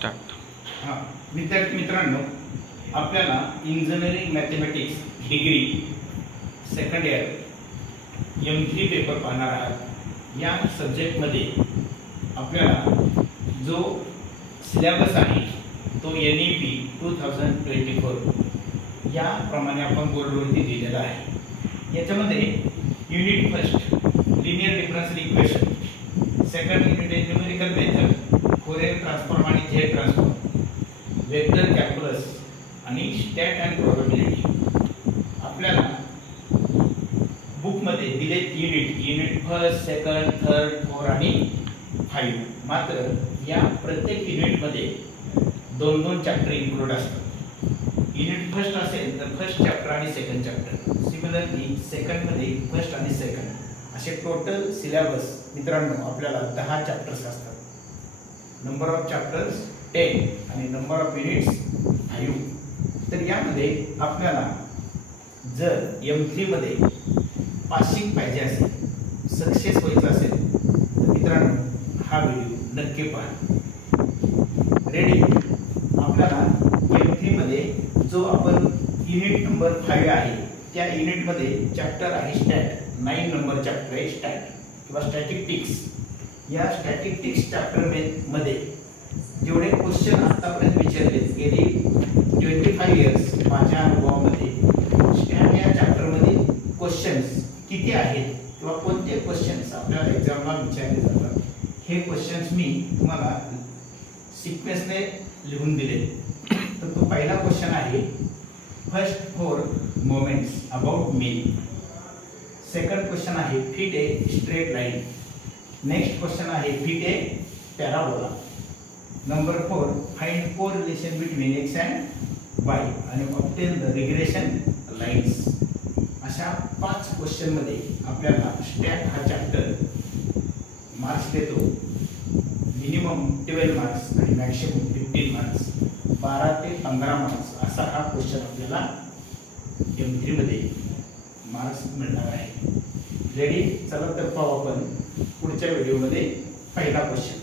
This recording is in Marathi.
स्टार्ट. हां, विद्यार्थी मित्रांनो, आपल्याला engineering mathematics degree second year M3 paper पाहणार आहात. या सब्जेक्टमध्ये आपल्याला जो सिलेबस आहे तो NEP 2024 याप्रमाणे आपण बोर्डवरती दिलेला आहे. याच्यामध्ये unit first linear differential equation, second unit आहे न्यूमेरिकल मेथड, फोरियर ट्रान्सफॉर्म आणि झेड ट्रान्सफॉर्म, वेक्टर कॅल्क्युलस आणि स्टॅट अँड प्रोबॅबिलिटी. आपल्याला बुकमध्ये दिले unit first, second, third, four आणि 5. मात्र या प्रत्येक युनिटमध्ये दोन दोन चॅप्टर इन्क्लूड असतात. युनिट फर्स्ट असेल तर फर्स्ट चॅप्टर आणि सेकंड चॅप्टर, सिमिलरली सेकंडमध्ये फर्स्ट आणि सेकंड असे टोटल सिलेबस मित्रांनो आपल्याला 10 चॅप्टर्स असतात. नंबर ऑफ चॅप्टर्स 10 आणि नंबर ऑफ युनिट्स 5. तर यामध्ये आपल्याला जर M3 मध्ये पासिंग पाहिजे असेल, सक्सेस व्हायचं असेल तर मित्रांनो हा व्हिडिओ नक्की पहा. रेडी. आपल्याला M3 मध्ये जो आपण युनिट नंबर 5 आहे त्या युनिटमध्ये चॅप्टर आहे स्टॅट. 9 नंबर चॅप्टर आहे स्टॅट किंवा स्टॅटिस्टिक्स. या स्टॅटिस्टिक्स चॅप्टर मध्ये जेवढे क्वेश्चन आतापर्यंत विचारले गेली 25 इयर्स माझ्या अनुभवामध्ये स्टॅट या चॅप्टरमध्ये क्वेश्चन्स किती आहेत किंवा कोणते क्वेश्चन्स आपल्याला एक्झामला विचारले जातात हे क्वेश्चन्स मी तुम्हाला सिक्वेन्सने लिहून दिले. तर तो पहिला क्वेश्चन आहे first 4 moments about mean. Second question आहे fit a straight line. Next question आहे fit a parabola. Number 4 find correlation between x and y आणि ऑब्टेन द रिग्रेशन लाइन्स. अशा 5 क्वेश्चन मध्ये आपल्याला स्टॅट हा चॅप्टर मार्क्स देतो. मिनिमम 12 मार्क्स आणि मॅक्सिमम 15 मार्क्स, 12 ते 15 मार्क्स असा हा क्वेश्चन आपल्याला M3 मध्ये मार्क्स मिळणार आहे. रेडी. चला तर पाहू आपण पुढच्या व्हिडिओमध्ये पहिला क्वेश्चन.